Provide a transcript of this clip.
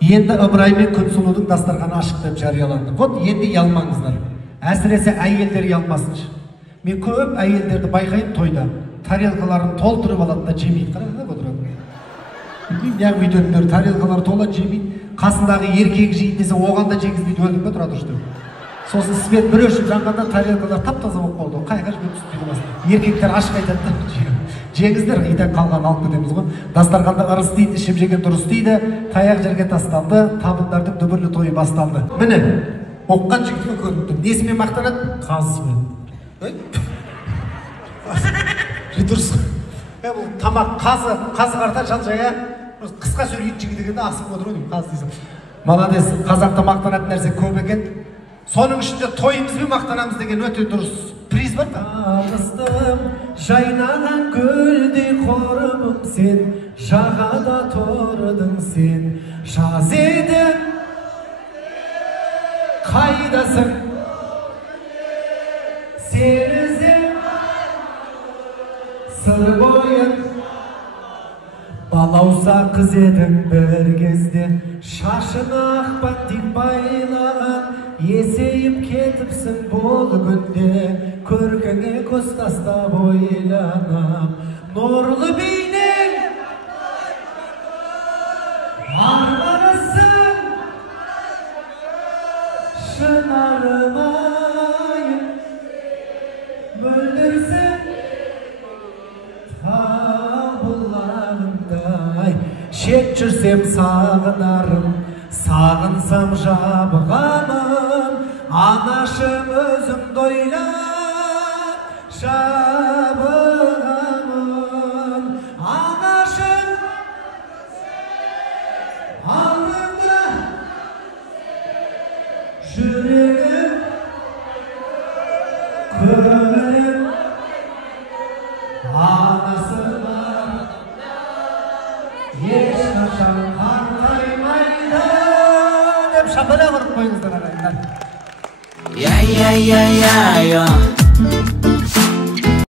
Енді Ыбырай мен Күнсұлудың дастарханы ашық деп жарияланды. Вот енді ұялмаңыздар. Әсіресе әйелдер ұялмасыншы. Мен көп әйелдерді байқаймын тойда. Тарелкаларын толтырып алады да жемейді. Қараңыздар отырады. Білмеймін, неғып өйтетіндер, тарелкалары тола жемейді. Қасындағы еркегі жейді десе, оған да жегізбейді, өлдім бе тұра тұрышты. Сосын свет бір өшіп жанғанда тарелкалар тап-таза болып қалды. Қайға жібек түспейді басында. Еркектер ашық айтады да, жеңіздер, итен қалған алып кетеміз ғой. Дастарханда ырыс дейді, ішіп жеген дұрыс дейді. Таяқ жерге тасталды, табындардың дүбірлі тойы басталды. Міне, оққан жігітке көрінді. Несімен мақтанады? Қазысымен. Дұрыс. Бұл тамақ қазы қарта жал-жая қысқа сөйлейтін жігіт дегенде асып отыр ғой, қаз дейсің. Молодец, қазақта мақтанатын нәрсе көп екен. Соның ішінде тойымызбен мақтанамыз деген өте дұрыс. Приз бар ба? Алыстым, жайнаған көлдей қорымым сен, жағада тұрдың сен, жаз еді, қайдасың? Сен іздеп, сыр бойын, балауса қыз едің бір кезде, шашын ақпан тек байлаған, есейіп кетіпсің бұл күнде, көркіңе көз тастап ойланам. Нұрлы бейнең арманысың, шынарым айым, мөлдірсің табылағындай. Шет жүрсем сағынарым, сағынсам жабығамын, анашым өзімді ойлап жабығамын. Анашым алдыңда жүрегім, көңілім, анасы бар, ешқашан қартаймайды деп шапалақ ұрып қойыңыздар ағайындар. Yeah, yeah, yeah, yeah, yeah.